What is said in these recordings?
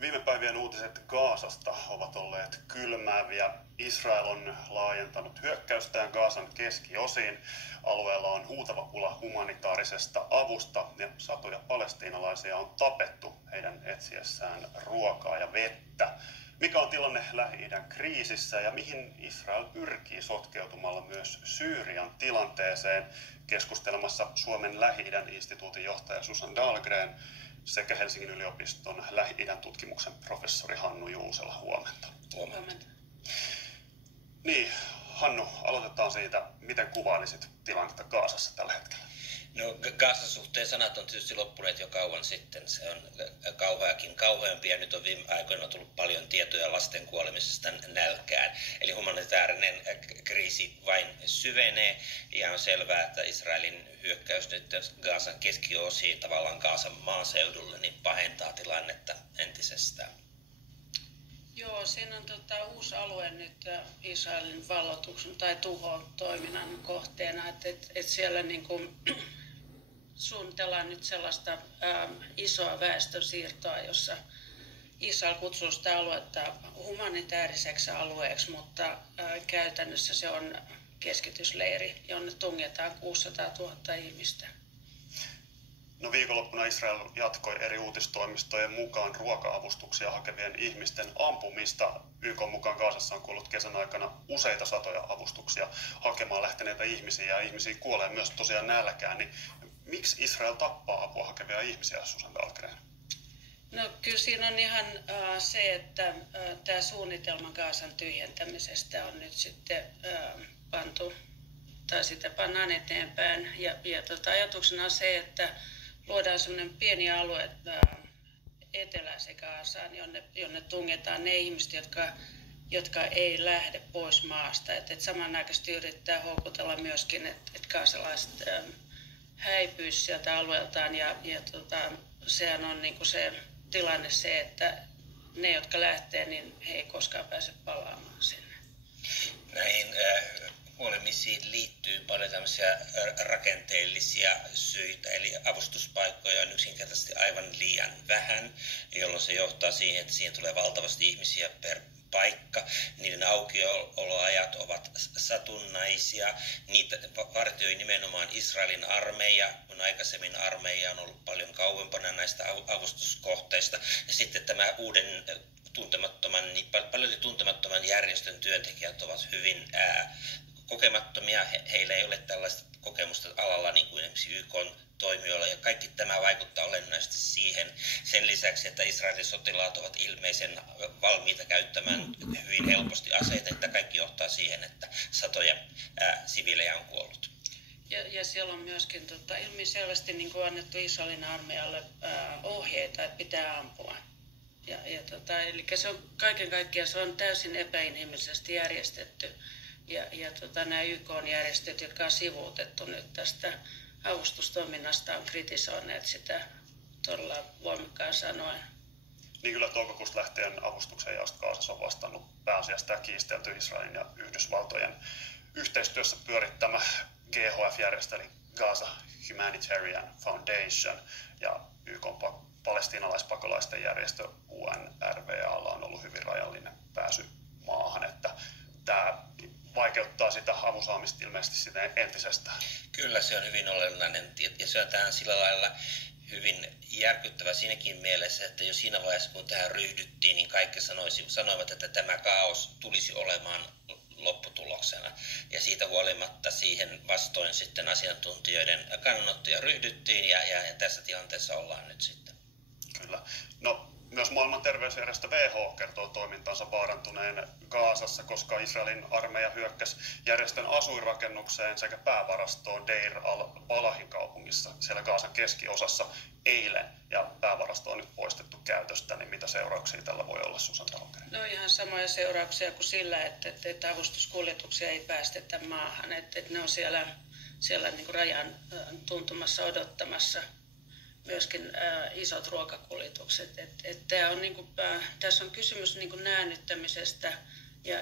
Viime päivien uutiset Gazasta ovat olleet kylmääviä. Israel on laajentanut hyökkäystään Gazan keskiosiin. Alueella on huutava pula humanitaarisesta avusta ja satoja palestiinalaisia on tapettu heidän etsiessään ruokaa ja vettä. Mikä on tilanne Lähi-idän kriisissä ja mihin Israel pyrkii sotkeutumalla myös Syyrian tilanteeseen? Keskustelemassa Suomen Lähi-idän instituutin johtaja Susan Dahlgren sekä Helsingin yliopiston Lähi-idän tutkimuksen professori Hannu Juusela. Huomenta. Huomenta. Niin, Hannu, aloitetaan siitä, miten kuvailisit tilannetta Gazassa tällä hetkellä? No, Gazan suhteen sanat on tietysti loppuneet jo kauan sitten. Se on kauheakin kauheampi ja nyt on viime aikoina tullut paljon tietoja lasten kuolemisesta nälkään. Eli humanitaarinen kriisi vain syvenee ja on selvää, että Israelin hyökkäys nyt Gazan keskiosiin, tavallaan Gazan maaseudulle, niin pahentaa tilannetta entisestään. Joo, siinä on uusi alue nyt Israelin valloituksen tai tuhon toiminnan kohteena, että siellä niin kuin suunnitellaan nyt sellaista isoa väestönsiirtoa, jossa Israel kutsuu sitä aluetta humanitaariseksi alueeksi, mutta käytännössä se on keskitysleiri, jonne tungetaan 600 000 ihmistä. No, viikonloppuna Israel jatkoi eri uutistoimistojen mukaan ruoka-avustuksia hakevien ihmisten ampumista. YK:n mukaan Gazassa on kuollut kesän aikana useita satoja avustuksia hakemaan lähteneitä ihmisiä ja ihmisiä kuolee myös tosiaan nälkään. Niin miksi Israel tappaa apua hakevia ihmisiä, Susan Dahlgren? No kyllä siinä on ihan se, että tämä suunnitelma Gazan tyhjentämisestä on nyt sitten pantu tai sitä pannaan eteenpäin ja ajatuksena on se, että luodaan sellainen pieni alue eteläisen Gazaan, jonne tungetaan ne ihmiset, jotka ei lähde pois maasta. Et samanaikaisesti yrittää houkutella myöskin, että gazalaiset häipyisivät sieltä alueeltaan ja sehän on niinku se tilanne se, että ne, jotka lähtee, niin he ei koskaan pääse palaamaan sinne. Näihin kuolemisiin liittyy paljon tämmöisiä rakenteellisia syitä, eli avustuspaikkoja on yksinkertaisesti aivan liian vähän, jolloin se johtaa siihen, että siihen tulee valtavasti ihmisiä per paikka. Niiden aukioloajat ovat satunnaisia. Niitä vartioi nimenomaan Israelin armeija, kun aikaisemmin armeija on ollut paljon kauempana näistä avustuskohteista. Ja sitten tämä uuden paljon tuntemattoman järjestön työntekijät ovat hyvin kokemattomia. Heillä ei ole tällaista kokemusta alalla niin kuin esimerkiksi YK-toimijoilla, ja kaikki tämä vaikuttaa olennaisesti siihen. Sen lisäksi, että Israelin sotilaat ovat ilmeisen valmiita käyttämään hyvin helposti aseita, että kaikki johtaa siihen, että satoja siviilejä on kuollut. Ja siellä on myöskin ilmiselvästi niin kuin annettu Israelin armeijalle ohjeita, että pitää ampua. Eli se on kaiken kaikkiaan se on täysin epäinhimillisesti järjestetty. Ja nämä YK-järjestöt, jotka on sivuutettu nyt tästä avustustoiminnasta, on kritisoineet sitä todella voimakkaan sanoen. Niin kyllä toukokuusta lähtien avustuksen jaosto Gazassa on vastannut pääasiassa tämä kiistelty Israelin ja Yhdysvaltojen yhteistyössä pyörittämä GHF-järjestö, eli Gaza Humanitarian Foundation, ja YK:n palestiinalaispakolaisten järjestö UNRWA:lla on ollut hyvin rajallinen pääsy maahan, että tämä vaikeuttaa sitä avun saamista ilmeisesti sitä entisestään. Kyllä, se on hyvin olennainen ja se on tähän sillä lailla hyvin järkyttävä siinäkin mielessä, että jo siinä vaiheessa kun tähän ryhdyttiin, niin kaikki sanoivat, että tämä kaos tulisi olemaan lopputuloksena. Ja siitä huolimatta siihen vastoin sitten asiantuntijoiden kannanottoja ryhdyttiin ja tässä tilanteessa ollaan nyt sitten. Kyllä. No, myös maailman terveysjärjestö WHO kertoo toimintansa vaarantuneen Gazassa, koska Israelin armeija hyökkäsi järjestön asuinrakennukseen sekä päävarastoon Deir al-Balahin kaupungissa siellä Gazan keskiosassa eilen. Ja päävarasto on nyt poistettu käytöstä, niin mitä seurauksia tällä voi olla, Susan Dahlgren? No ihan samoja seurauksia kuin sillä, että avustuskuljetuksia ei päästetä maahan, että ne on siellä niin kuin rajan tuntumassa odottamassa. Myöskin isot ruokakuljetukset. Tää on, niinku, tässä on kysymys niinku näännyttämisestä ja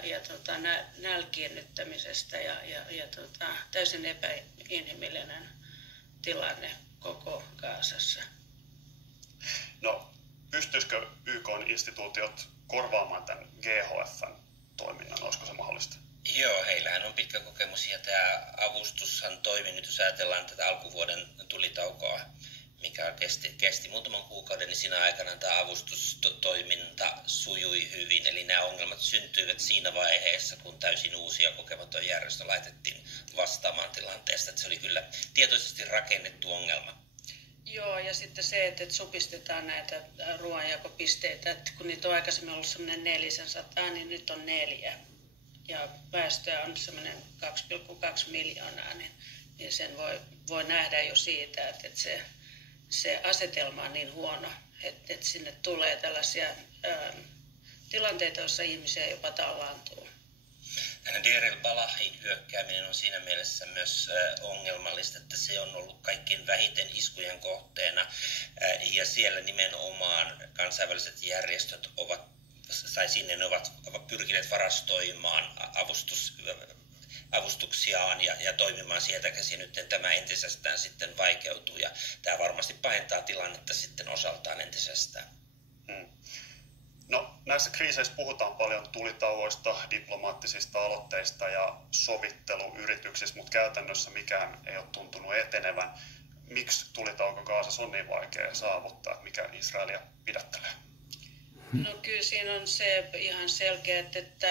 nälkiinnyttämisestä ja täysin epäinhimillinen tilanne koko Gazassa. No, Pystyisikö YK-instituutiot korvaamaan tämän GHF:n toiminnan? Olisiko se mahdollista? Joo, heillähän on pitkä kokemus ja tämä avustushan toimi nyt, jos ajatellaan tätä alkuvuoden tulitaukoa, mikä kesti muutaman kuukauden, niin siinä aikana tämä avustustoiminta sujui hyvin. Eli nämä ongelmat syntyivät siinä vaiheessa, kun täysin uusia kokematon järjestö laitettiin vastaamaan tilanteesta. Että se oli kyllä tietoisesti rakennettu ongelma. Joo, ja sitten se, että supistetaan näitä ruoanjakopisteitä, että kun niitä on aikaisemmin ollut semmoinen 400, niin nyt on 4. Ja väestöä on semmoinen 2,2 miljoonaa, niin sen voi nähdä jo siitä, että se asetelma on niin huono, että sinne tulee tällaisia tilanteita, joissa ihmisiä jopa tallaantuu. Deir el-Balahin hyökkääminen on siinä mielessä myös ongelmallista, että se on ollut kaikkein vähiten iskujen kohteena ja siellä nimenomaan kansainväliset järjestöt ne ovat pyrkineet varastoimaan avustuksiaan ja toimimaan sieltä käsin. Nyt tämä entisestään sitten vaikeutuu ja tämä varmasti pahentaa tilannetta sitten osaltaan entisestään. No, näissä kriiseissä puhutaan paljon tulitauoista, diplomaattisista aloitteista ja sovitteluyrityksistä, mutta käytännössä mikään ei ole tuntunut etenevän. Miksi tulitauko Gazassa on niin vaikea saavuttaa, mikä Israelia pidättelee? No kyllä siinä on se ihan selkeä, että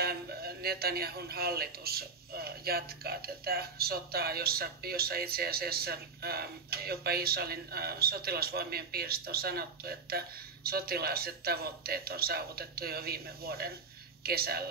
Netanyahun hallitus jatkaa tätä sotaa, jossa itse asiassa jopa Israelin sotilasvoimien piiristä on sanottu, että sotilaalliset tavoitteet on saavutettu jo viime vuoden kesällä.